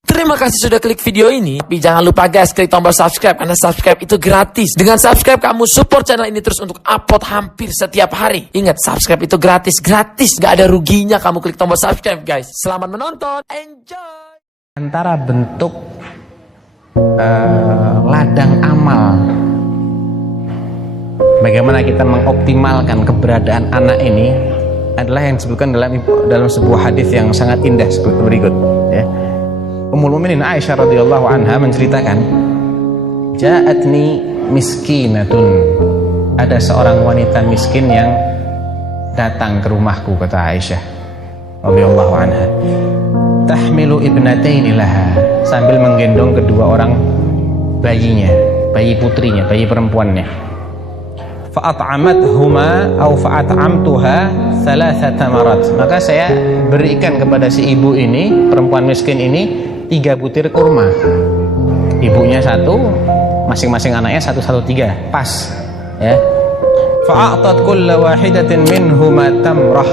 Terima kasih sudah klik video ini. Tapi jangan lupa guys, klik tombol subscribe karena subscribe itu gratis. Dengan subscribe kamu support channel ini terus untuk upload hampir setiap hari. Ingat, subscribe itu gratis, gak ada ruginya kamu klik tombol subscribe guys. Selamat menonton, enjoy. Antara bentuk ladang amal, bagaimana kita mengoptimalkan keberadaan anak ini adalah yang disebutkan dalam sebuah hadis yang sangat indah seperti berikut, ya. Ummul Mukminin Aisyah radhiyallahu anha menceritakan, "Ja'atni miskinatun." Ada seorang wanita miskin yang datang ke rumahku, kata Aisyah radhiyallahu anha. Tahmilu ibnataini laha, sambil menggendong kedua orang bayinya, bayi putrinya, bayi perempuannya. Fa'at'amathuma aw fa'at'amtuha thalathata marat. Maka saya berikan kepada si ibu ini, perempuan miskin ini, 3 butir kurma. Ibunya 1, masing-masing anaknya 1, 3, pas, ya. Fa'atat kulla wahidatin minhuma tamrah.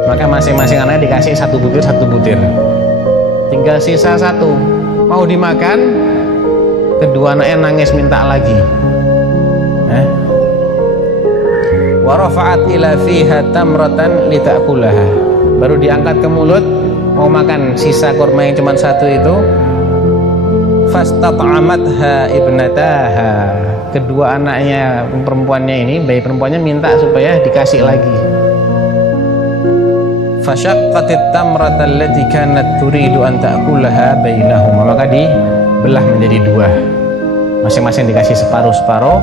Maka masing-masing anaknya dikasih 1 butir. Tinggal sisa 1, mau dimakan, kedua anaknya nangis minta lagi. Wa rafa'at ila fiha tamratan litakulaha. Baru diangkat ke mulut, mau makan sisa kurma yang cuma 1 itu. Fastat'amatha ibnataha. Kedua anaknya perempuannya ini, bayi perempuannya minta supaya dikasih lagi. Fashaqqatit tamrata allati kanat turidu an ta'kulaha bainahuma. Maka dibelah menjadi 2. Masing-masing dikasih separuh-separuh.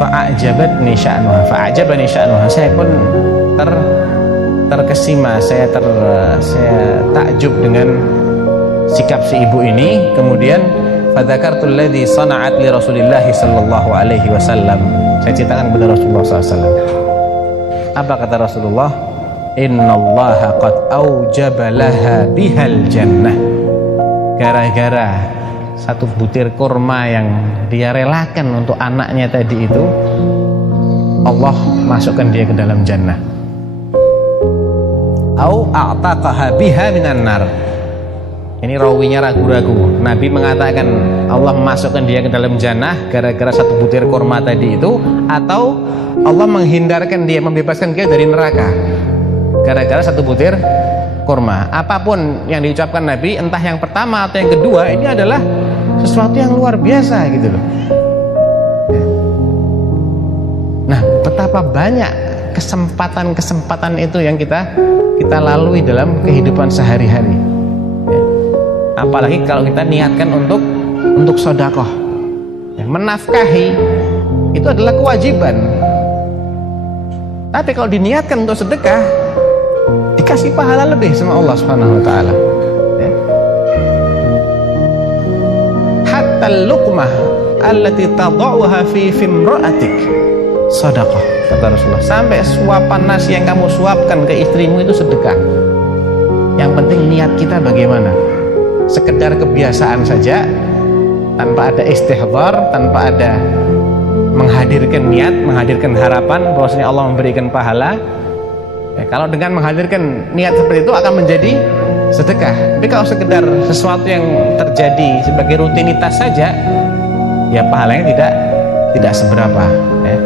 Fa'ajabani sya'nuha. Saya pun terkesima, saya takjub dengan sikap si ibu ini. Kemudian fadzakartul ladzi sana'at li Rasulillah sallallahu alaihi wasallam. Saya ceritakan kepada Rasulullah SAW. Apa kata Rasulullah? Innallaha qad aujaba laha bihal jannah. Gara-gara 1 butir kurma yang dia relakan untuk anaknya tadi itu, Allah masukkan dia ke dalam jannah. Au a'taqaha biha minan nar. Ini rawinya ragu-ragu. Nabi mengatakan Allah masukkan dia ke dalam jannah gara-gara 1 butir kurma tadi itu, atau Allah menghindarkan dia, membebaskan dia dari neraka gara-gara 1 butir kurma. Apapun yang diucapkan Nabi, entah yang pertama atau yang kedua, ini adalah sesuatu yang luar biasa gitu loh. Nah, betapa banyak kesempatan-kesempatan itu yang kita lalui dalam kehidupan sehari-hari, ya. Apalagi kalau kita niatkan untuk sedekah, ya, menafkahi itu adalah kewajiban. Tapi kalau diniatkan untuk sedekah, dikasih pahala lebih sama Allah Subhanahu wa taala, ya. Hatta luqmah allati tad'uha fi imra'atik sedekah, kata Rasulullah. Sampai suapan nasi yang kamu suapkan ke istrimu itu sedekah. Yang penting niat kita bagaimana. Sekedar kebiasaan saja, tanpa ada istihdhar, tanpa ada menghadirkan niat, menghadirkan harapan bahwasanya Allah memberikan pahala, ya, kalau dengan menghadirkan niat seperti itu akan menjadi sedekah. Tapi kalau sekedar sesuatu yang terjadi sebagai rutinitas saja, ya pahalanya tidak seberapa, ya.